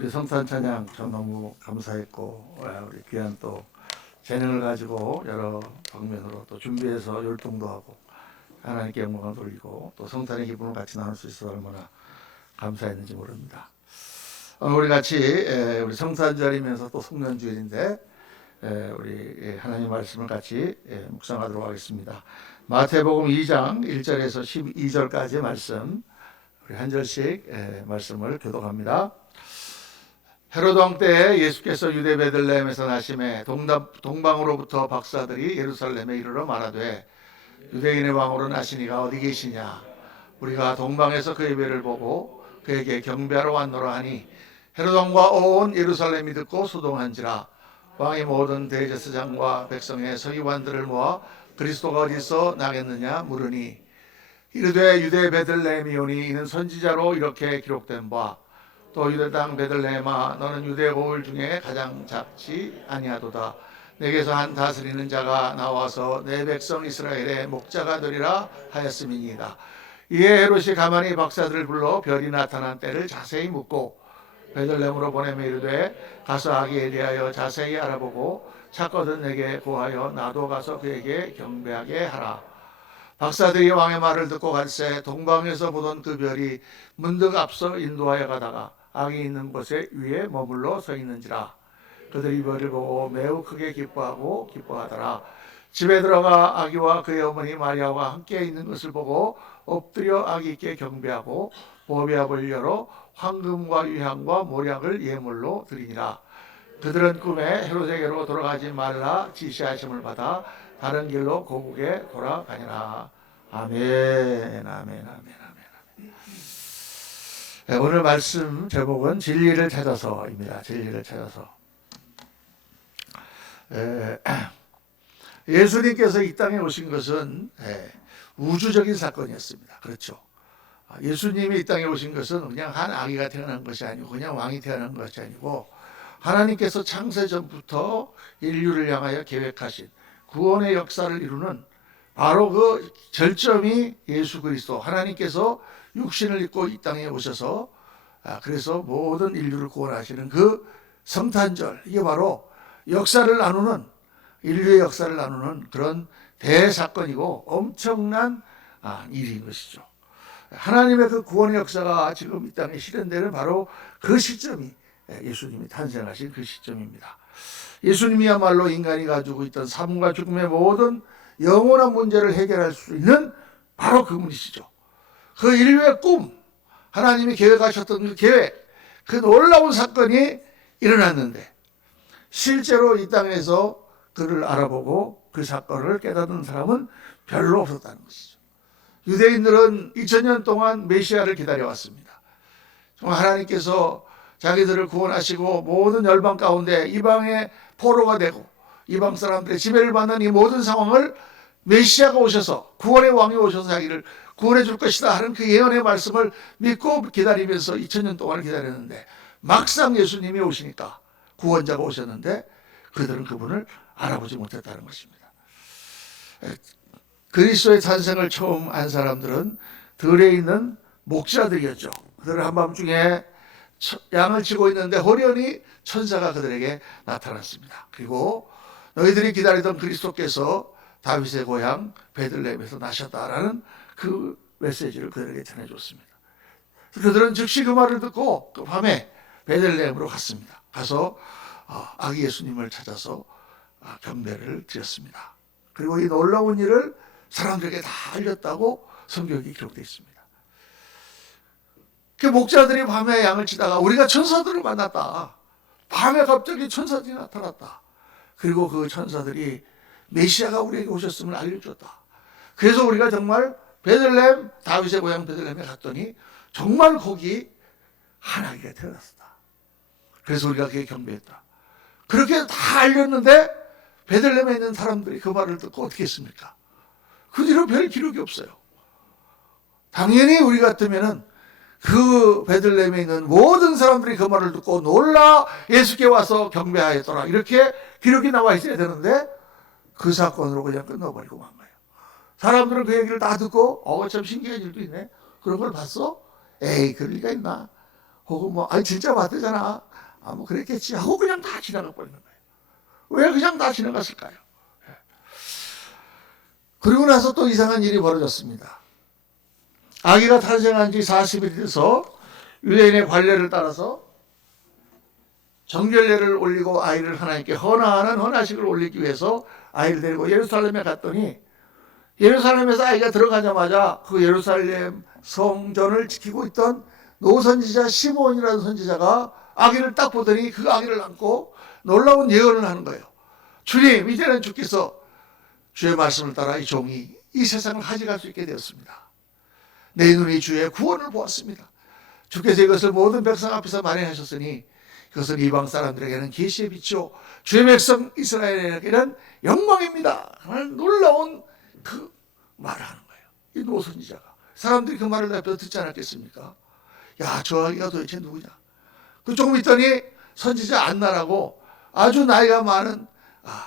우리 성탄 찬양 전 너무 감사했고, 우리 귀한 또 재능을 가지고 여러 방면으로 또 준비해서 율동도 하고 하나님께 영광을 돌리고 또 성탄의 기쁨을 같이 나눌 수 있어서 얼마나 감사했는지 모릅니다. 오늘 우리 같이 우리 성탄절이면서 또 송년주일인데 우리 하나님 말씀을 같이 묵상하도록 하겠습니다. 마태복음 2장 1절에서 12절까지의 말씀, 우리 한 절씩 말씀을 교독합니다. 헤로드 왕 때에 예수께서 유대 베들레헴에서 나심에 동방으로부터 박사들이 예루살렘에 이르러 말하되 유대인의 왕으로 나시니가 어디 계시냐? 우리가 동방에서 그의 배를 보고 그에게 경배하러 왔노라 하니 헤로드 왕과 온 예루살렘이 듣고 소동한지라. 왕이 모든 대제사장과 백성의 서기관들을 모아 그리스도가 어디서 나겠느냐 물으니 이르되 유대 베들레헴이오니 이는 선지자로 이렇게 기록된 바 또 유대 땅 베들레헴아 너는 유대 고을 중에 가장 작지 아니하도다. 내게서 한 다스리는 자가 나와서 내 백성 이스라엘의 목자가 되리라 하였음이니이다. 이에 헤롯이 가만히 박사들을 불러 별이 나타난 때를 자세히 묻고 베들레헴으로 보내며 이르되 가서 아기에 대하여 자세히 알아보고 찾거든 내게 구하여 나도 가서 그에게 경배하게 하라. 박사들이 왕의 말을 듣고 갈새 동방에서 보던 그 별이 문득 앞서 인도하여 가다가 아기 있는 곳에 위에 머물러 서 있는지라. 그들이 별을 보고 매우 크게 기뻐하더라. 집에 들어가 아기와 그의 어머니 마리아와 함께 있는 것을 보고 엎드려 아기께 경배하고 보배압을 열어 황금과 유향과 모략을 예물로 드리니라. 그들은 꿈에 헤롯에게로 돌아가지 말라 지시하심을 받아 다른 길로 고국에 돌아가니라. 아멘, 아멘, 아멘, 아멘. 오늘 말씀 제목은 진리를 찾아서입니다. 진리를 찾아서. 예수님께서 이 땅에 오신 것은 우주적인 사건이었습니다. 그렇죠. 예수님이 이 땅에 오신 것은 그냥 한 아기가 태어난 것이 아니고 그냥 왕이 태어난 것이 아니고 하나님께서 창세 전부터 인류를 향하여 계획하신 구원의 역사를 이루는 바로 그 절정이 예수 그리스도, 하나님께서 육신을 입고 이 땅에 오셔서 그래서 모든 인류를 구원하시는 그 성탄절, 이게 바로 역사를 나누는, 인류의 역사를 나누는 그런 대사건이고 엄청난 일인 것이죠. 하나님의 그 구원의 역사가 지금 이 땅에 실현되는 바로 그 시점이 예수님이 탄생하신 그 시점입니다. 예수님이야말로 인간이 가지고 있던 삶과 죽음의 모든 영원한 문제를 해결할 수 있는 바로 그분이시죠. 그 인류의 꿈, 하나님이 계획하셨던 그 계획, 그 놀라운 사건이 일어났는데 실제로 이 땅에서 그를 알아보고 그 사건을 깨닫는 사람은 별로 없었다는 것이죠. 유대인들은 2000년 동안 메시아를 기다려왔습니다. 하나님께서 자기들을 구원하시고 모든 열방 가운데 이방의 포로가 되고 이방 사람들의 지배를 받는 이 모든 상황을 메시아가 오셔서, 구원의 왕이 오셔서 자기를 구원해 줄 것이다 하는 그 예언의 말씀을 믿고 기다리면서 2000년 동안을 기다렸는데 막상 예수님이 오시니까, 구원자가 오셨는데 그들은 그분을 알아보지 못했다는 것입니다. 그리스도의 탄생을 처음 안 사람들은 들에 있는 목자들이었죠. 그들은 한밤중에 양을 치고 있는데 호련히 천사가 그들에게 나타났습니다. 그리고 너희들이 기다리던 그리스도께서 다윗의 고향 베들레헴에서 나셨다라는 그 메시지를 그들에게 전해줬습니다. 그들은 즉시 그 말을 듣고 그 밤에 베들레헴으로 갔습니다. 가서 아기 예수님을 찾아서 경배를 드렸습니다. 그리고 이 놀라운 일을 사람들에게 다 알렸다고 성경이 기록되어 있습니다. 그 목자들이 밤에 양을 치다가 우리가 천사들을 만났다. 밤에 갑자기 천사들이 나타났다. 그리고 그 천사들이 메시아가 우리에게 오셨음을 알려줬다. 그래서 우리가 정말 베들레헴, 다윗의 고향 베들레헴에 갔더니 정말 거기 한 아기가 태어났었다. 그래서 우리가 그게 경배했다. 그렇게 다 알렸는데 베들레헴에 있는 사람들이 그 말을 듣고 어떻게 했습니까? 그 뒤로 별 기록이 없어요. 당연히 우리 같으면은 그 베들레헴에 있는 모든 사람들이 그 말을 듣고 놀라 예수께 와서 경배하였더라, 이렇게 기록이 나와 있어야 되는데 그 사건으로 그냥 끝나버리고 만 거예요. 사람들은 그 얘기를 다 듣고 참 신기한 일도 있네, 그런 걸 봤어? 에이, 그럴 리가 있나? 혹은 뭐 진짜 맞대잖아, 뭐 그랬겠지 하고 그냥 다 지나가 버리는 거예요. 왜 그냥 다 지나갔을까요? 그리고 나서 또 이상한 일이 벌어졌습니다. 아기가 탄생한 지 40일이 돼서 유대인의 관례를 따라서 정결례를 올리고 아이를 하나님께 헌화하는 헌화식을 올리기 위해서 아이를 데리고 예루살렘에 갔더니, 예루살렘에서 아이가 들어가자마자 그 예루살렘 성전을 지키고 있던 노선지자 시므온이라는 선지자가 아기를 딱 보더니 그 아기를 안고 놀라운 예언을 하는 거예요. 주님, 이제는 주께서 주의 말씀을 따라 이 종이 이 세상을 가져갈 수 있게 되었습니다. 내 눈이 주의 구원을 보았습니다. 주께서 이것을 모든 백성 앞에서 마련하셨으니 그것은 이방 사람들에게는 계시의 빛이요 주의 백성 이스라엘에게는 영광입니다 하는 놀라운 그 말을 하는 거예요. 이 노선지자가. 사람들이 그 말을 앞에서 듣지 않았겠습니까? 야, 저 아기가 도대체 누구냐? 그 조금 있더니 선지자 안나라고 아주 나이가 많은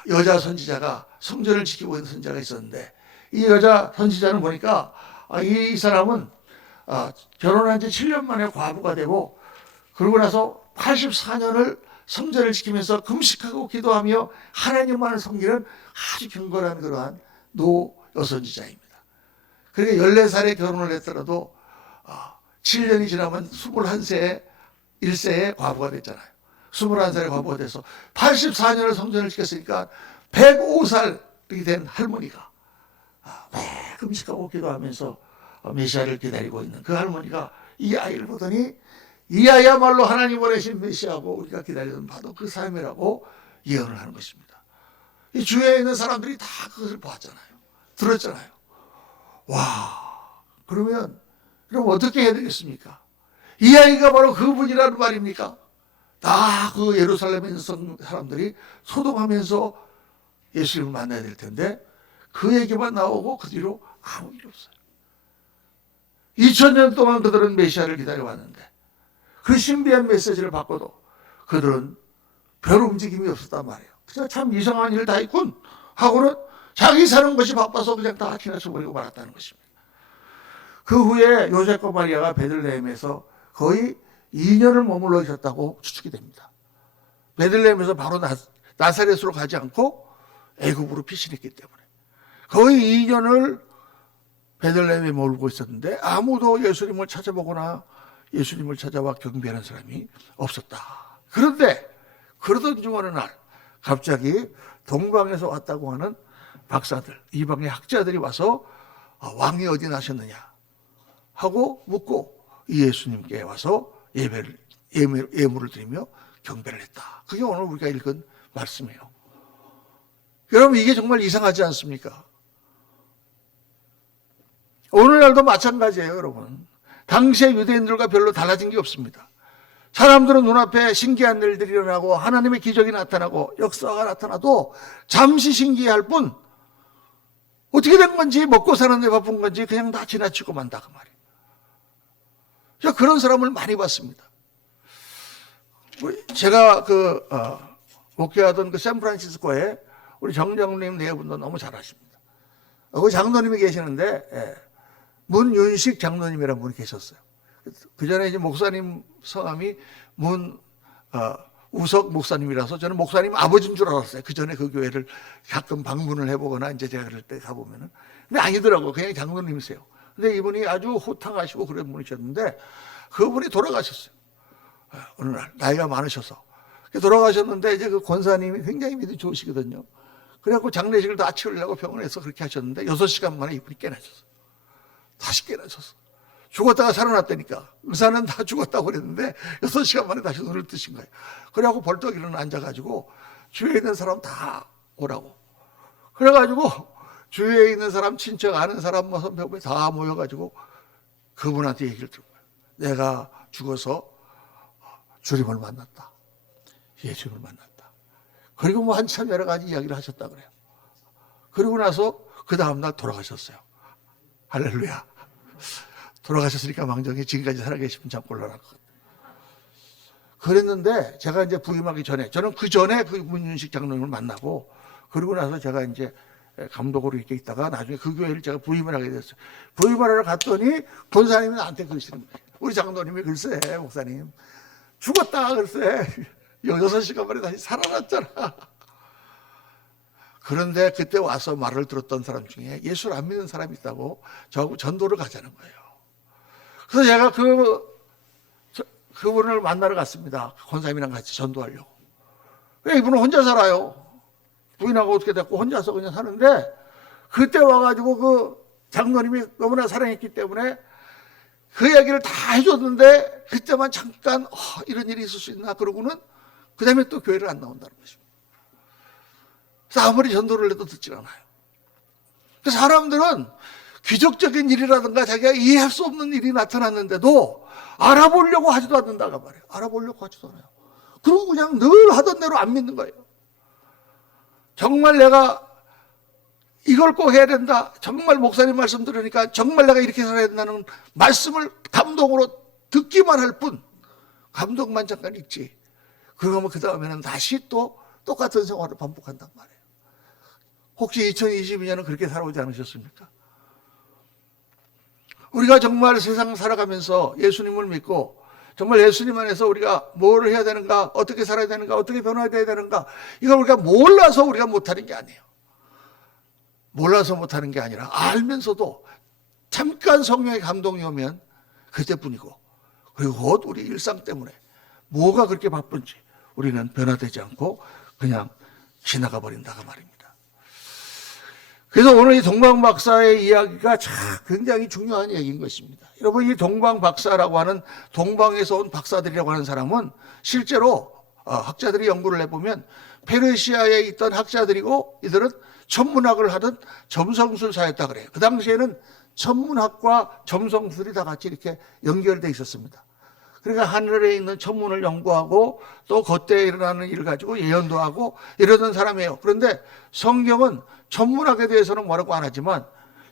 여자 선지자가 성전을 지키고 있는 선지자가 있었는데, 이 여자 선지자는 보니까 이 사람은 결혼한 지 7년 만에 과부가 되고, 그러고 나서 84년을 성전을 지키면서 금식하고 기도하며 하나님만을 섬기는 아주 경건한 그러한 노 여선지자입니다. 그러니까 14살에 결혼을 했더라도 7년이 지나면 21세에 1세에 과부가 됐잖아요. 21살에 과부가 돼서 84년을 성전을 지켰으니까 105살이 된 할머니가 매 금식하고 기도하면서 메시아를 기다리고 있는 그 할머니가 이 아이를 보더니 이 아이야말로 하나님 보내신 메시아고 우리가 기다리던 바로 그 사람이라고 예언을 하는 것입니다. 이 주위에 있는 사람들이 다 그것을 보았잖아요. 들었잖아요. 와, 그러면 어떻게 해야 되겠습니까? 이 아이가 바로 그분이라는 말입니까? 다 그 예루살렘에 있는 사람들이 소동하면서 예수님을 만나야 될 텐데 그 얘기만 나오고 그 뒤로 아무 일이 없어요. 2000년 동안 그들은 메시아를 기다려왔는데 그 신비한 메시지를 받고도 그들은 별 움직임이 없었단 말이에요. 그래서 참 이상한 일 다 있군 하고는 자기 사는 것이 바빠서 그냥 다 지나쳐버리고 말았다는 것입니다. 그 후에 요셉과 마리아가 베들레헴에서 거의 2년을 머물러 있었다고 추측이 됩니다. 베들레헴에서 바로 나사렛으로 가지 않고 애굽으로 피신했기 때문에 거의 2년을 베들레헴에 머물고 있었는데 아무도 예수님을 찾아보거나 예수님을 찾아와 경배하는 사람이 없었다. 그런데 그러던 중 어느 날 갑자기 동방에서 왔다고 하는 박사들, 이방의 학자들이 와서 왕이 어디 나셨느냐 하고 묻고 예수님께 와서 예물을 드리며 경배를 했다. 그게 오늘 우리가 읽은 말씀이에요. 여러분, 이게 정말 이상하지 않습니까? 오늘날도 마찬가지예요, 여러분. 당시의 유대인들과 별로 달라진 게 없습니다. 사람들은 눈앞에 신기한 일들이 일어나고 하나님의 기적이 나타나고 역사가 나타나도 잠시 신기할 뿐 어떻게 된 건지, 먹고 사는 데 바쁜 건지 그냥 다 지나치고 만다 그 말이에요. 제가 그런 사람을 많이 봤습니다. 제가 목회하던 그 샌프란시스코에 우리 정장로님 네 분도 너무 잘하십니다. 그 장로님이 계시는데 문윤식 장로님이라는 분이 계셨어요. 그 전에 이제 목사님 성함이 우석 목사님이라서 저는 목사님 아버지인 줄 알았어요. 그 전에 그 교회를 가끔 방문을 해보거나 이제 제가 그럴 때 가보면은. 근데 아니더라고요. 그냥 장로님이세요. 근데 이분이 아주 호탕하시고 그런 분이셨는데 그분이 돌아가셨어요. 어느 날 나이가 많으셔서 돌아가셨는데 이제 그 권사님이 굉장히 믿음이 좋으시거든요. 그래갖고 장례식을 다 치우려고 병원에서 그렇게 하셨는데 6시간 만에 이분이 깨나셨어요. 다시 깨나셨어. 죽었다가 살아났다니까. 의사는 다 죽었다고 그랬는데 6시간 만에 다시 눈을 뜨신 거예요. 그래갖고 벌떡 일어나 앉아가지고 주위에 있는 사람 다 오라고. 그래가지고 주위에 있는 사람, 친척, 아는 사람, 선배들 다 모여가지고 그분한테 얘기를 들은 거예요. 내가 죽어서 주님을 만났다. 예수님을 만났다. 그리고 뭐 한참 여러 가지 이야기를 하셨다 그래요. 그리고 나서 그 다음날 돌아가셨어요. 할렐루야. 돌아가셨으니까 망정이 지금까지 살아계시면 참 곤란할 것 같아요. 그랬는데 제가 이제 부임하기 전에, 저는 그 전에 그 문윤식 장로님을 만나고 그러고 나서 제가 이제 감독으로 이렇게 있다가 나중에 그 교회를 제가 부임을 하게 됐어요. 부임을 하러 갔더니 권사님이 나한테 그러시는 거예요. 우리 장로님이 글쎄 목사님 죽었다 글쎄 6시간 만에 다시 살아났잖아. 그런데 그때 와서 말을 들었던 사람 중에 예수를 안 믿는 사람이 있다고 저하고 전도를 가자는 거예요. 그래서 제가 그분을 만나러 갔습니다. 권사님이랑 같이 전도하려고. 왜 이분은 혼자 살아요. 부인하고 어떻게 됐고 혼자서 그냥 사는데 그때 와가지고 그 장로님이 너무나 사랑했기 때문에 그 얘기를 다 해줬는데 그때만 잠깐 이런 일이 있을 수 있나 그러고는 그 다음에 또 교회를 안 나온다는 것입니다. 그래서 아무리 전도를 해도 듣질 않아요. 그래서 사람들은 기적적인 일이라든가 자기가 이해할 수 없는 일이 나타났는데도 알아보려고 하지도 않는다고 말이에요. 알아보려고 하지도 않아요. 그리고 그냥 늘 하던 대로 안 믿는 거예요. 정말 내가 이걸 꼭 해야 된다. 정말 목사님 말씀 들으니까 정말 내가 이렇게 살아야 된다는 말씀을 감동으로 듣기만 할 뿐 감동만 잠깐 있지. 그러면 그 다음에는 다시 또 똑같은 생활을 반복한단 말이에요. 혹시 2022년은 그렇게 살아오지 않으셨습니까? 우리가 정말 세상 살아가면서 예수님을 믿고 정말 예수님 안에서 우리가 뭘 해야 되는가, 어떻게 살아야 되는가, 어떻게 변화해야 되는가, 이걸 우리가 몰라서 우리가 못하는 게 아니에요. 몰라서 못하는 게 아니라 알면서도 잠깐 성령의 감동이 오면 그때뿐이고, 그리고 곧 우리 일상 때문에 뭐가 그렇게 바쁜지 우리는 변화되지 않고 그냥 지나가 버린다가 말입니다. 그래서 오늘 이 동방박사의 이야기가 굉장히 중요한 얘기인 것입니다. 여러분, 이 동방박사라고 하는 동방에서 온 박사들이라고 하는 사람은 실제로 학자들이 연구를 해보면 페르시아에 있던 학자들이고 이들은 천문학을 하던 점성술사였다 그래요. 그 당시에는 천문학과 점성술이 다 같이 이렇게 연결되어 있었습니다. 그러니까 하늘에 있는 천문을 연구하고 또 그때 일어나는 일을 가지고 예언도 하고 이러던 사람이에요. 그런데 성경은 천문학에 대해서는 뭐라고 안 하지만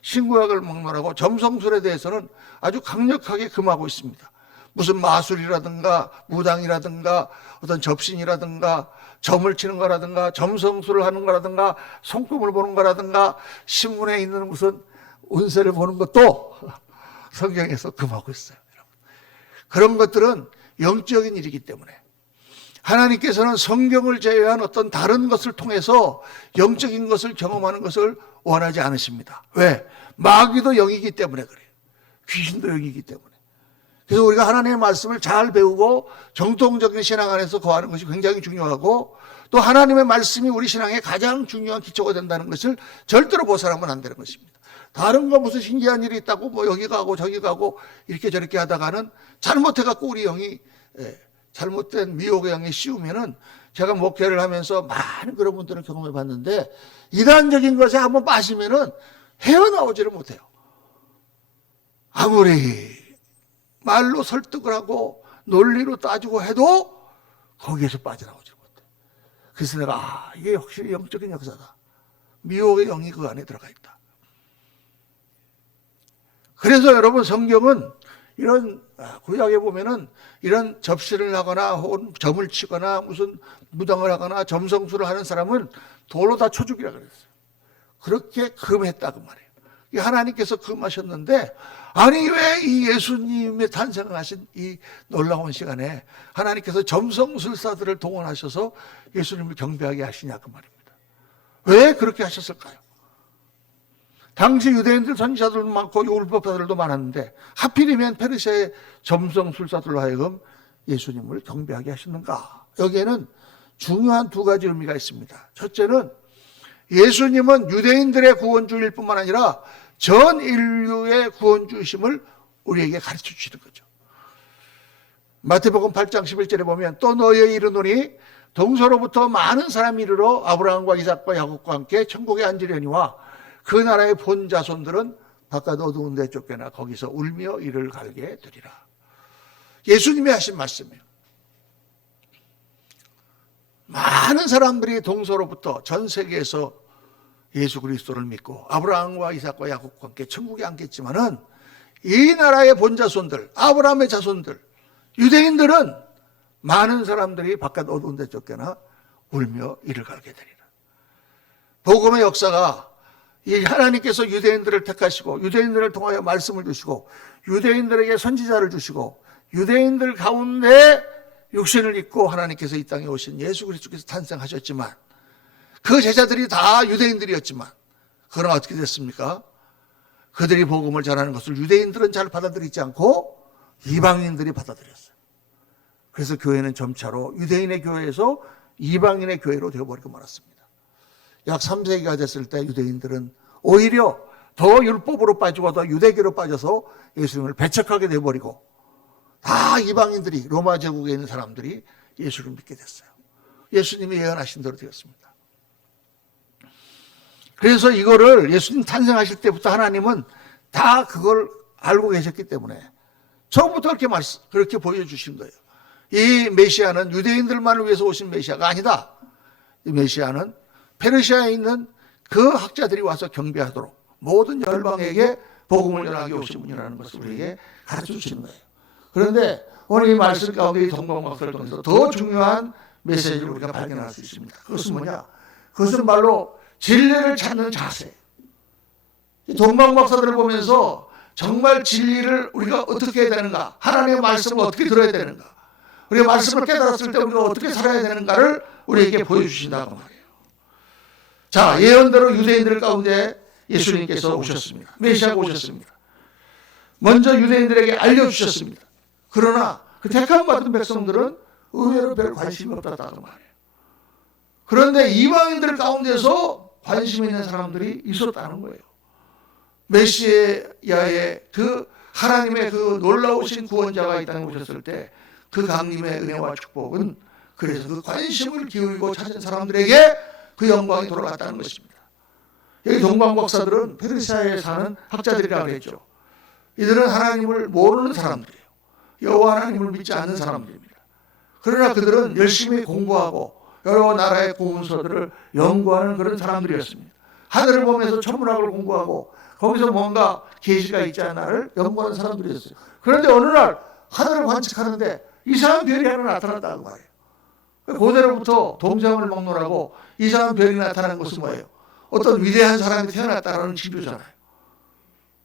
신구약을 막론하고 점성술에 대해서는 아주 강력하게 금하고 있습니다. 무슨 마술이라든가 무당이라든가 어떤 접신이라든가 점을 치는 거라든가 점성술을 하는 거라든가 손금을 보는 거라든가 신문에 있는 무슨 운세를 보는 것도 성경에서 금하고 있어요. 그런 것들은 영적인 일이기 때문에 하나님께서는 성경을 제외한 어떤 다른 것을 통해서 영적인 것을 경험하는 것을 원하지 않으십니다. 왜? 마귀도 영이기 때문에 그래요. 귀신도 영이기 때문에. 그래서 우리가 하나님의 말씀을 잘 배우고 정통적인 신앙 안에서 거하는 것이 굉장히 중요하고 또 하나님의 말씀이 우리 신앙의 가장 중요한 기초가 된다는 것을 절대로 벗어나면 안 되는 것입니다. 다른 거 무슨 신기한 일이 있다고 뭐 여기 가고 저기 가고 이렇게 저렇게 하다가는 잘못해갖고 우리 영이 잘못된 미혹의 영에 씌우면은 제가 목회를 하면서 많은 그런 분들을 경험해 봤는데 이단적인 것에 한번 빠지면은 헤어나오지를 못해요. 아무리 말로 설득을 하고 논리로 따지고 해도 거기에서 빠져나오지 못해. 그래서 내가 이게 확실히 영적인 역사다. 미혹의 영이 그 안에 들어가 있다. 그래서 여러분 성경은 이런 구약에 보면은 이런 접시를 하거나 혹은 점을 치거나 무슨 무당을 하거나 점성술을 하는 사람은 돌로 다 쳐 죽이라 그랬어요. 그렇게 금했다 그 말이에요. 하나님께서 금하셨는데 아니 왜 이 예수님의 탄생하신 이 놀라운 시간에 하나님께서 점성술사들을 동원하셔서 예수님을 경배하게 하시냐 그 말입니다. 왜 그렇게 하셨을까요? 당시 유대인들 선지자들도 많고 율법사들도 많았는데 하필이면 페르시아의 점성술사들로 하여금 예수님을 경배하게 하셨는가? 여기에는 중요한 두 가지 의미가 있습니다. 첫째는 예수님은 유대인들의 구원주일 뿐만 아니라 전 인류의 구원주이심을 우리에게 가르쳐 주시는 거죠. 마태복음 8장 11절에 보면 또 너희에 이르노니 동서로부터 많은 사람이 이르러 아브라함과 이삭과 야곱과 함께 천국에 앉으려니와 그 나라의 본 자손들은 바깥 어두운 데 쫓겨나 거기서 울며 이를 갈게 되리라. 예수님이 하신 말씀이에요. 많은 사람들이 동서로부터 전 세계에서 예수 그리스도를 믿고 아브라함과 이삭과 야곱과 함께 천국에 앉겠지만은 이 나라의 본 자손들, 아브라함의 자손들, 유대인들은 많은 사람들이 바깥 어두운 데 쫓겨나 울며 이를 갈게 되리라. 복음의 역사가 이 하나님께서 유대인들을 택하시고 유대인들을 통하여 말씀을 주시고 유대인들에게 선지자를 주시고 유대인들 가운데 육신을 입고 하나님께서 이 땅에 오신 예수 그리스도께서 탄생하셨지만 그 제자들이 다 유대인들이었지만 그러나 어떻게 됐습니까? 그들이 복음을 전하는 것을 유대인들은 잘 받아들이지 않고 이방인들이 받아들였어요. 그래서 교회는 점차로 유대인의 교회에서 이방인의 교회로 되어버리고 말았습니다. 약 3세기가 됐을 때 유대인들은 오히려 더 율법으로 빠지고 더 유대교로 빠져서 예수님을 배척하게 되어버리고 다 이방인들이 로마 제국에 있는 사람들이 예수를 믿게 됐어요. 예수님이 예언하신 대로 되었습니다. 그래서 이거를 예수님 탄생하실 때부터 하나님은 다 그걸 알고 계셨기 때문에 처음부터 그렇게 보여주신 거예요. 이 메시아는 유대인들만을 위해서 오신 메시아가 아니다. 이 메시아는 페르시아에 있는 그 학자들이 와서 경배하도록 모든 열방에게 복음을 전하게 오신 분이라는 것을 우리에게 가르쳐 주시는 거예요. 그런데 오늘 이 말씀 가운데 이 동방박사를 통해서 더 중요한 메시지를 우리가 발견할 수 있습니다. 그것은 뭐냐? 그것은 바로 진리를 찾는 자세. 이 동방박사들을 보면서 정말 진리를 우리가 어떻게 해야 되는가? 하나님의 말씀을 어떻게 들어야 되는가? 우리가 말씀을 깨달았을 때 우리가 어떻게 살아야 되는가를 우리에게 보여주신다고 말이에요. 자, 예언대로 유대인들 가운데 예수님께서 오셨습니다. 메시아가 오셨습니다. 먼저 유대인들에게 알려주셨습니다. 그러나 그 택함 받은 백성들은 의외로 별 관심이 없었다고 말이에요. 그런데 이방인들 가운데서 관심 있는 사람들이 있었다는 거예요. 메시아의 그 하나님의 그 놀라우신 구원자가 이 땅에 오셨을 때 그 강림의 은혜와 축복은 그래서 그 관심을 기울이고 찾은 사람들에게 그 영광이 돌아갔다는 것입니다. 여기 동방박사들은 페르시아에 사는 학자들이라고 했죠. 이들은 하나님을 모르는 사람들이에요. 여호와 하나님을 믿지 않는 사람들입니다. 그러나 그들은 열심히 공부하고 여러 나라의 고문서들을 연구하는 그런 사람들이었습니다. 하늘을 보면서 천문학을 공부하고 거기서 뭔가 계시가 있지 않나를 연구하는 사람들이었어요. 그런데 어느 날 하늘을 관측하는데 이상한 별이 하나 나타났다고 말해요. 고대로부터 동정을 막론하고 이상한 별이 나타난 것은 뭐예요? 어떤 위대한 사람이 태어났다는 징조잖아요.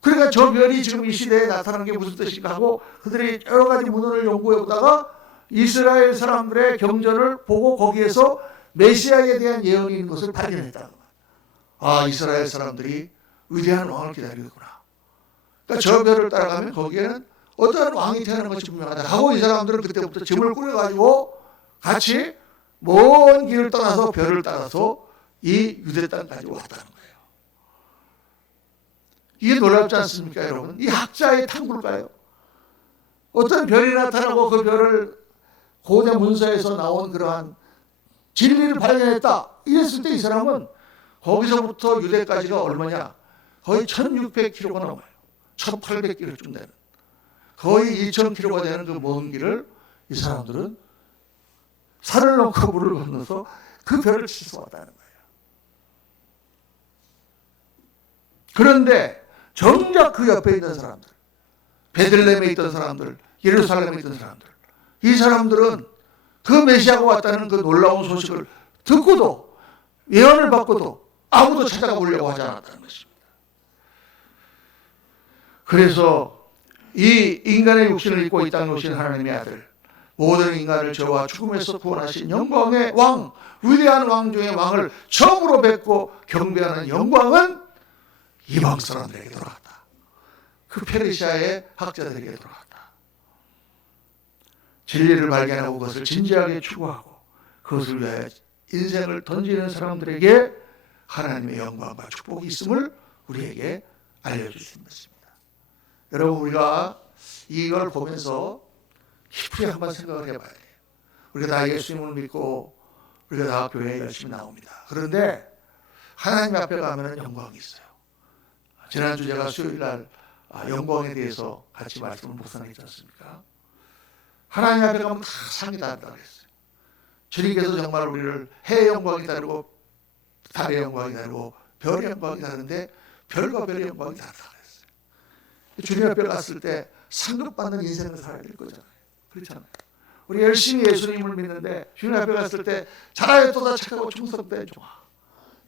그러니까 저 별이 지금 이 시대에 나타난 게 무슨 뜻인가 하고 그들이 여러 가지 문헌을 연구해 보다가 이스라엘 사람들의 경전을 보고 거기에서 메시아에 대한 예언이 있는 것을 발견했다고. 아, 이스라엘 사람들이 위대한 왕을 기다리겠구나. 그러니까 저 별을 따라가면 거기에는 어떤 왕이 태어나는 것이 분명하다 하고 이 사람들은 그때부터 짐을 꾸려가지고 같이 먼 길을 떠나서 별을 따라서 이 유대 땅까지 왔다는 거예요. 이게 놀랍지 않습니까, 여러분? 이 학자의 탐구일까요? 어떤 별이 나타나고 그 별을 고대 문서에서 나온 그러한 진리를 발견했다. 이랬을 때 이 사람은 거기서부터 유대까지가 얼마냐? 거의 1600km가 넘어요. 1800km쯤 되는. 거의 2000km가 되는 그 먼 길을 이 사람들은 산을 넘고 물을 건너서 그 별을 치서 왔다는 거예요. 그런데 정작 그 옆에 있는 사람들, 베들레헴에 있던 사람들, 예루살렘에 있던 사람들, 이 사람들은 그 메시아가 왔다는 그 놀라운 소식을 듣고도 예언을 받고도 아무도 찾아보려고 하지 않았다는 것입니다. 그래서 이 인간의 육신을 입고 이 땅에 오신 하나님의 아들, 모든 인간을 죄와 죽음에서 구원하신 영광의 왕, 위대한 왕 중의 왕을 처음으로 뵙고 경배하는 영광은 이방 사람들에게 돌아갔다. 그 페르시아의 학자들에게 돌아갔다. 진리를 발견하고 그것을 진지하게 추구하고 그것을 위해 인생을 던지는 사람들에게 하나님의 영광과 축복이 있음을 우리에게 알려주신 것입니다. 여러분, 우리가 이걸 보면서 깊이 한번 생각을 해봐야 돼요. 우리가 다 예수님을 믿고 우리가 다 교회에 열심히 나옵니다. 그런데 하나님 앞에 가면 영광이 있어요. 지난주 제가 수요일 날 영광에 대해서 같이 말씀을 묵상했지 않습니까? 하나님 앞에 가면 다 상이 다르다고 했어요. 주님께서 정말 우리를 해의 영광이 다르고 달의 영광이 다르고 별의 영광이 다른데 별과 별의 영광이 다르다고 했어요. 주님 앞에 갔을 때 상급받는 인생을 살아야 될 거잖아요. 그렇잖아요. 우리 열심히 예수님을 믿는데 주님 앞에 갔을 때 잘하였도다 착하고 충성된 종아,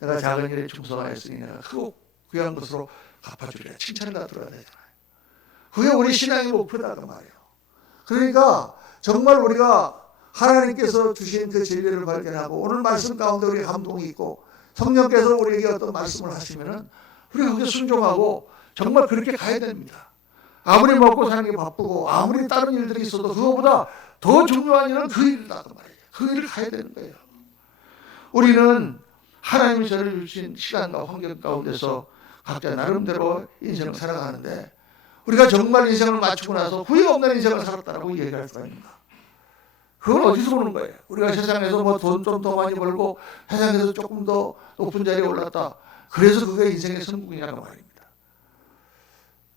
내가 작은 일에 충성하였으니 내가 크고 귀한 것으로 갚아주리라. 칭찬을 다 들어야 되잖아요. 그게 우리 신앙의 목표다 그 말이에요. 그러니까 정말 우리가 하나님께서 주신 그 진리를 발견하고 오늘 말씀 가운데 우리 감동이 있고 성령께서 우리에게 어떤 말씀을 하시면은 우리가 그게 순종하고 정말 그렇게 가야 됩니다. 아무리 먹고 사는 게 바쁘고 아무리 다른 일들이 있어도 그거보다 더 중요한 일은 그 일이다 그 말이에요. 그 일을 가야 되는 거예요. 우리는 하나님이 저를 주신 시간과 환경 가운데서 각자 나름대로 인생을 살아가는데 우리가 정말 인생을 맞추고 나서 후회 없는 인생을 살았다라고 얘기할 수가 있는가? 그건 어디서 오는 거예요? 우리가 세상에서 뭐 돈 좀 더 많이 벌고 세상에서 조금 더 높은 자리에 올랐다. 그래서 그게 인생의 성공이라는 말입니다.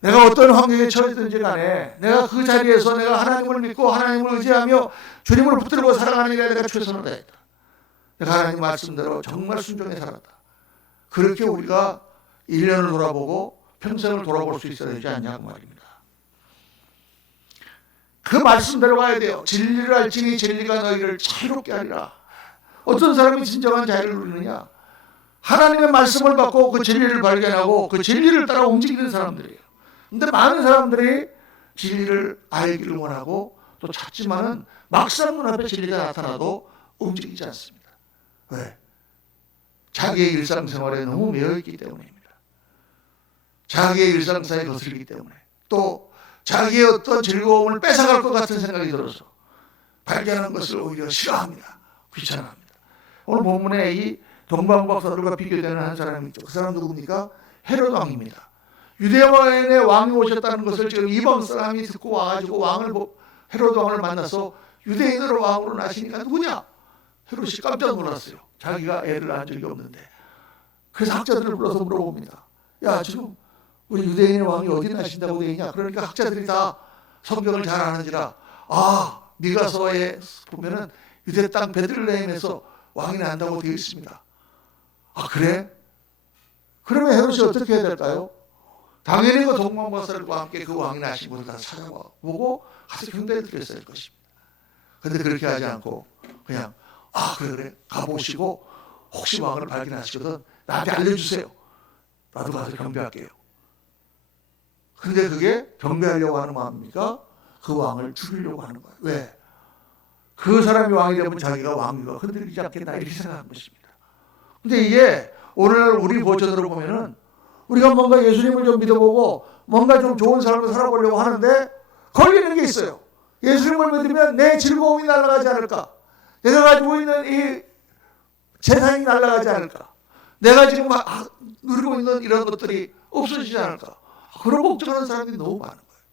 내가 어떤 환경에 처해든지 간에 내가 그 자리에서 내가 하나님을 믿고 하나님을 의지하며 주님을 붙들고 살아가는 게 내가 최선을 다했다. 내가 하나님 말씀대로 정말 순종해 살았다. 그렇게 우리가 1년을 돌아보고 평생을 돌아볼 수 있어야 되지 않냐고 말입니다. 그 말씀대로 가야 돼요. 진리를 알지니 진리가 너희를 자유롭게 하리라. 어떤 사람이 진정한 자유를 누리느냐? 하나님의 말씀을 받고 그 진리를 발견하고 그 진리를 따라 움직이는 사람들이에요. 근데 많은 사람들이 진리를 알기를 원하고 또 찾지만은 막상 눈앞에 진리가 나타나도 움직이지 않습니다. 왜? 자기의 일상생활에 너무 매여있기 때문입니다. 자기의 일상생활에 거슬리기 때문에 또 자기의 어떤 즐거움을 뺏어갈 것 같은 생각이 들어서 발견한 것을 오히려 싫어합니다. 귀찮아합니다. 오늘 본문에 이 동방박사들과 비교되는 한 사람이 있죠. 그 사람 누굽니까? 헤롯 왕입니다. 유대인의 왕이 오셨다는 것을 지금 이방 사람이 듣고 와가지고 헤롯 왕을 만나서 유대인으로 왕으로 나시니까 누구냐? 헤롯이 깜짝 놀랐어요. 자기가 애를 낳은 적이 없는데. 그래서 학자들을 불러서 물어봅니다. 야, 지금 우리 유대인의 왕이 어디 나신다고 되어 있냐? 그러니까 학자들이 다 성경을 잘 아는지라 미가서에 보면은 유대 땅 베들레헴에서 왕이 난다고 되어 있습니다. 아, 그래? 그러면 헤롯이 어떻게 해야 될까요? 당연히 그 동방박사들과 함께 그 왕이 나신 곳을 다 찾아보고 가서 경배를 드렸어야 할 것입니다. 그런데 그렇게 하지 않고 그냥 그래 가보시고 혹시 왕을 발견하시거든 나한테 알려주세요. 나도 가서 경배할게요. 그런데 그게 경배하려고 하는 마음입니까? 그 왕을 죽이려고 하는 거예요. 왜? 그 사람이 왕이 되면 자기가 왕위가 흔들리지 않겠나 이렇게 생각한 것입니다. 근데 이게 오늘 우리 버전으로 보면은 우리가 뭔가 예수님을 좀 믿어보고 뭔가 좀 좋은 삶을 살아보려고 하는데 걸리는 게 있어요. 예수님을 믿으면 내 즐거움이 날아가지 않을까? 내가 가지고 있는 이 재산이 날아가지 않을까? 내가 지금 누리고 있는 이런 것들이 없어지지 않을까? 그런 걱정하는 사람들이 너무 많은 거예요.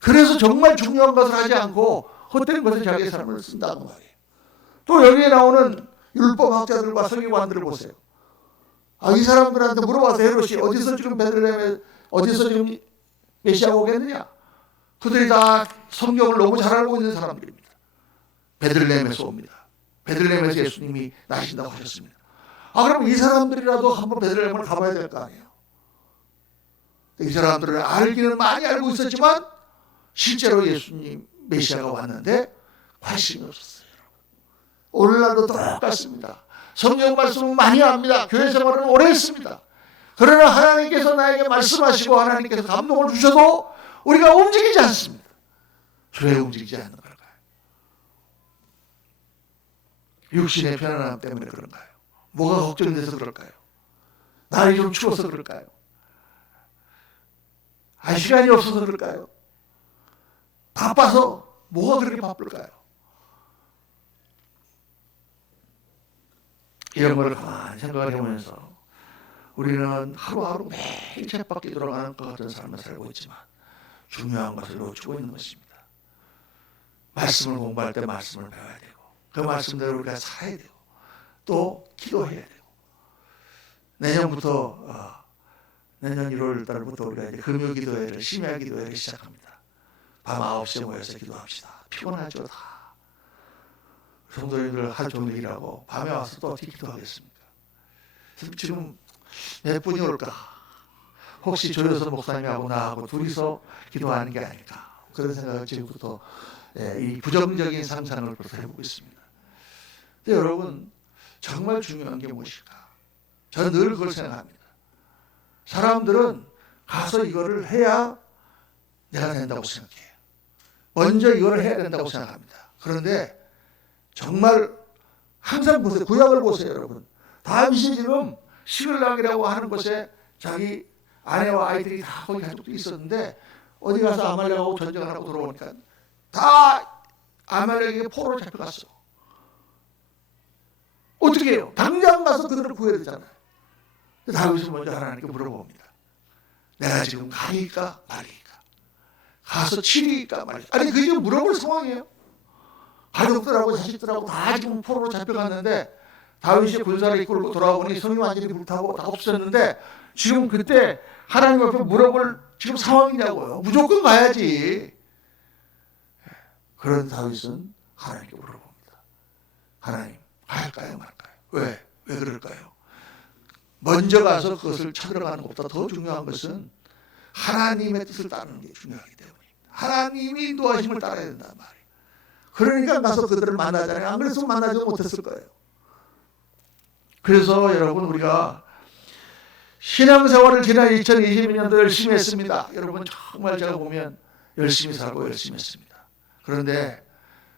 그래서 정말 중요한 것을 하지 않고 헛된 것에 자기의 삶을 쓴다고 말이에요. 또 여기에 나오는 율법학자들과 서기관들을 보세요. 이 사람들한테 물어봐서 헤롯이 어디서 지금 베들레헴에 어디서 지금 메시아가 오겠느냐? 그들이 다 성경을 너무 잘 알고 있는 사람들입니다. 베들레헴에서 옵니다. 베들레헴에서 예수님이 나신다고 하셨습니다. 그럼 이 사람들이라도 한번 베들레헴을 가봐야 될 거 아니에요. 이 사람들은 알기는 많이 알고 있었지만 실제로 예수님 메시아가 왔는데 관심이 없었어요. 오늘날도 똑같습니다. 성경 말씀은 많이 압니다. 교회 생활은 오래 했습니다. 그러나 하나님께서 나에게 말씀하시고 하나님께서 감동을 주셔도 우리가 움직이지 않습니다. 왜 움직이지 않는 걸까요? 육신의 편안함 때문에 그런가요? 뭐가 걱정돼서 그럴까요? 날이 좀 추워서 그럴까요? 시간이 없어서 그럴까요? 바빠서 뭐가 그렇게 바쁠까요? 이런 걸 가만히 생각을 해보면서 우리는 하루하루 매일 쳇바퀴 돌아가는 것 같은 삶을 살고 있지만 중요한 것을 놓치고 있는 것입니다. 말씀을 공부할 때 말씀을 배워야 되고 그 말씀대로 우리가 살아야 되고 또 기도해야 되고 내년부터 내년 1월 달부터 우리가 이제 금요 기도회를 심야 기도회를 시작합니다. 밤 9시에 모여서 기도합시다. 피곤하죠 다. 성도님들 하루 종일 일하고 밤에 와서 또 어떻게 기도하겠습니까? 지금 몇 분이 올까? 혹시 조여서 목사님하고 나하고 둘이서 기도하는 게 아닐까? 그런 생각을 지금부터 이 부정적인 상상을 부터 해보고 있습니다. 근데 여러분 정말 중요한 게 무엇일까? 저는 늘 그걸 생각합니다. 사람들은 가서 이거를 해야 내가 된다고 생각해요. 먼저 이걸 해야 된다고 생각합니다. 그런데 정말 항상 보세요. 구약을 보세요, 여러분. 다윗이 지금 시글락이라고 하는 곳에 자기 아내와 아이들이 다 거기 가족도 있었는데 어디 가서 아말렉하고 전쟁을 하고 들어오니까 다 아말렉에게 포로로 잡혀갔어. 어떻게 해요? 당장 가서 그들을 구해야 되잖아요. 다윗은 먼저 하나님께 물어봅니다. 내가 지금 가리까 말이까? 가서 치리까 말이까? 아니, 그게 지금 물어볼 상황이에요. 가족들하고 자식들하고 다 지금 포로로 잡혀갔는데 다윗이 군사를 이끌고 돌아오니 성이 완전히 불타고 다 없었는데 지금 그때 하나님 앞에 물어볼 지금 상황이냐고요. 무조건 가야지. 그런 다윗은 하나님께 물어봅니다. 하나님, 갈까요 말까요? 왜 그럴까요? 먼저 가서 그것을 찾으러 가는 것보다 더 중요한 것은 하나님의 뜻을 따르는 게 중요하기 때문입니다. 하나님이 인도하심을 따라야 된단 말이에요. 그러니까 가서 그들을 만나잖아요. 안 그랬으면 만나지 못했을 거예요. 그래서 여러분, 우리가 신앙생활을 지난 2022년도 열심히 했습니다. 여러분, 정말 제가 보면 열심히 살고 열심히 했습니다. 그런데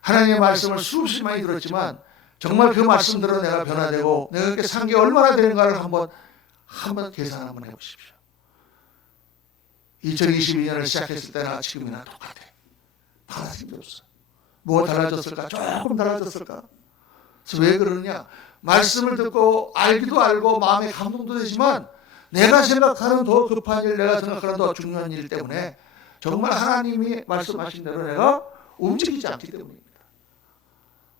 하나님의 말씀을 수없이 많이 들었지만 정말 그 말씀대로 내가 변화되고 내가 그렇게 산 게 얼마나 되는가를 한번 계산 한번 해보십시오. 2022년을 시작했을 때나 지금이나 똑같아. 달라진 게 없어. 뭐가 달라졌을까? 조금 달라졌을까? 그래서 왜 그러느냐? 말씀을 듣고 알기도 알고 마음에 감동도 되지만 내가 생각하는 더 급한 일, 내가 생각하는 더 중요한 일 때문에 정말 하나님이 말씀하신 대로 내가 움직이지 않기 때문입니다.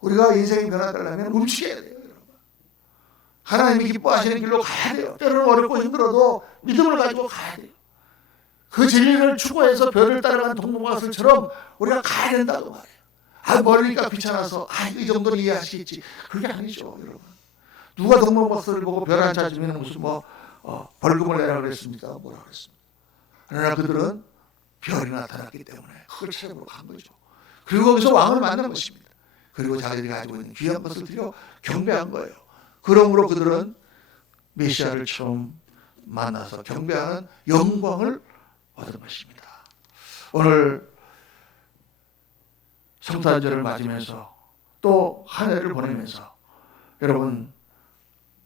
우리가 인생이 변화되려면 움직여야 돼요, 여러분. 하나님이 기뻐하시는 길로 가야 돼요. 때로는 어렵고 힘들어도 믿음을 가지고 가야 돼요. 그 진리를 추구해서 별을 따라간 동문과술처럼 우리가 가야 된다고 말해요. 멀리니까 귀찮아서 이 정도는 이해하시겠지. 그게 아니죠, 여러분. 누가 동문과술을 보고 별 안 찾으면 무슨 벌금을 내라 그랬습니까? 뭐라 그랬습니까? 그러나 그들은 별이 나타났기 때문에 그걸 찾아보러 간 거죠. 그리고 거기서 왕을 만난 것입니다. 그리고 자기들이 가지고 있는 귀한 것을 드려 경배한 거예요. 그러므로 그들은 메시아를 처음 만나서 경배하는 영광을 얻은 것입니다. 오늘 성탄절을 맞으면서 또 한 해를 보내면서 여러분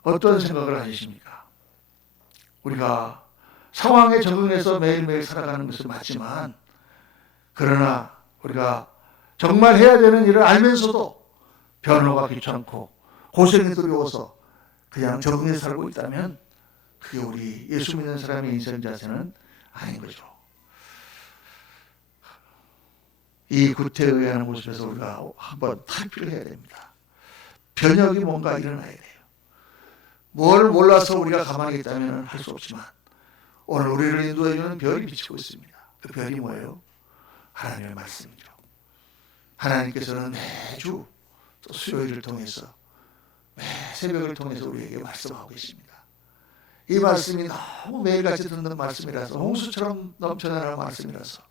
어떤 생각을 하십니까? 우리가 상황에 적응해서 매일매일 살아가는 것은 맞지만 그러나 우리가 정말 해야 되는 일을 알면서도 변호가 귀찮고 고생이 두려워서 그냥 적응해서 살고 있다면 그게 우리 예수 믿는 사람의 인생 자세는 아닌 거죠. 이 구태의회 하는 곳에서 우리가 한번 탈피를 해야 됩니다. 변혁이 뭔가 일어나야 돼요. 뭘 몰라서 우리가 가만히 있다면 할 수 없지만 오늘 우리를 인도해 주는 별이 비치고 있습니다. 그 별이 뭐예요? 하나님의 말씀이죠. 하나님께서는 매주 또 수요일을 통해서 매 새벽을 통해서 우리에게 말씀하고 계십니다. 이 말씀이 너무 매일같이 듣는 말씀이라서 홍수처럼 넘쳐나는 말씀이라서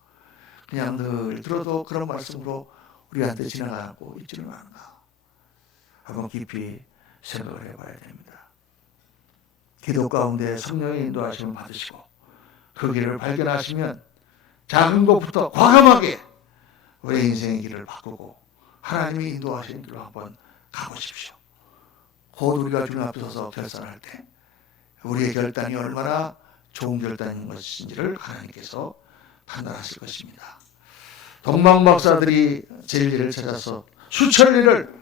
그냥 늘 들어도 그런 말씀으로 우리한테 지나가고 있지는 않은가 한번 깊이 생각을 해봐야 됩니다. 기도 가운데 성령의 인도하심을 받으시고 그 길을 발견하시면 작은 것부터 과감하게 우리 인생의 길을 바꾸고 하나님이 인도하시는 길로 한번 가보십시오. 곧 우리가 주님 앞에 서서 결산할 때 우리의 결단이 얼마나 좋은 결단인 것인지를 하나님께서 판단하실 것입니다. 동방박사들이 진리를 찾아서 수천리를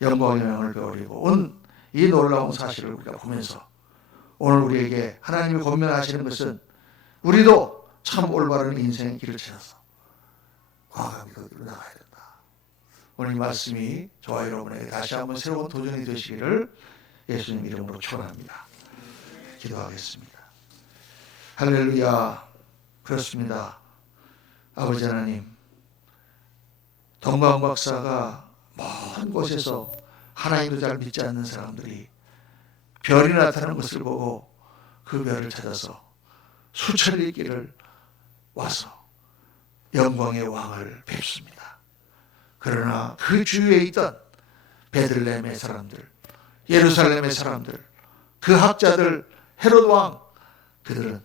영광의 명을 베어리고 온 이 놀라운 사실을 우리가 보면서 오늘 우리에게 하나님이 권면하시는 것은 우리도 참 올바른 인생의 길을 찾아서 과감히 그 길로 나가야 된다. 오늘 이 말씀이 저와 여러분에게 다시 한번 새로운 도전이 되시기를 예수님 이름으로 축원합니다. 기도하겠습니다. 할렐루야. 그렇습니다. 아버지 하나님, 동방박사가 먼 곳에서 하나님도 잘 믿지 않는 사람들이 별이 나타나는 것을 보고 그 별을 찾아서 수천리 길을 와서 영광의 왕을 뵙습니다. 그러나 그 주위에 있던 베들레헴의 사람들, 예루살렘의 사람들, 그 학자들, 헤롯 왕, 그들은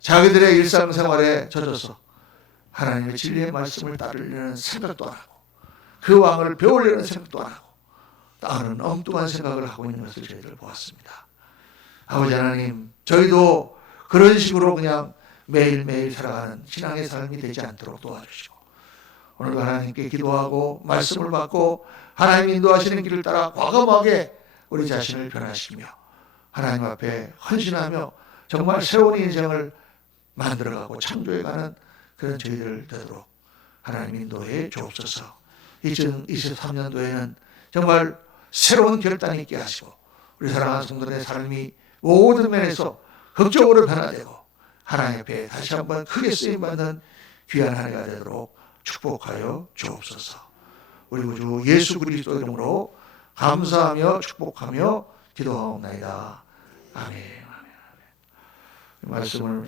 자기들의 일상생활에 젖어서 하나님의 진리의 말씀을 따르려는 생각도 안 하고 그 왕을 배우려는 생각도 안 하고 다른 엉뚱한 생각을 하고 있는 것을 저희들 보았습니다. 아버지 하나님, 저희도 그런 식으로 그냥 매일매일 살아가는 신앙의 삶이 되지 않도록 도와주시고 오늘도 하나님께 기도하고 말씀을 받고 하나님 인도하시는 길을 따라 과감하게 우리 자신을 변화시키며 하나님 앞에 헌신하며 정말 새로운 인생을 만들어가고 창조해가는 그런 저희들 되도록 하나님 인도해 주옵소서. 2023년도에는 정말 새로운 결단이 있게 하시고 우리 사랑하는 성도들의 삶이 모든 면에서 극적으로 변화되고 하나님 앞에 다시 한번 크게 쓰임받는 귀한 한 해가 되도록 축복하여 주옵소서. 우리 구주 예수 그리스도 이름으로 감사하며 축복하며 기도하옵나이다. 아멘. 말씀을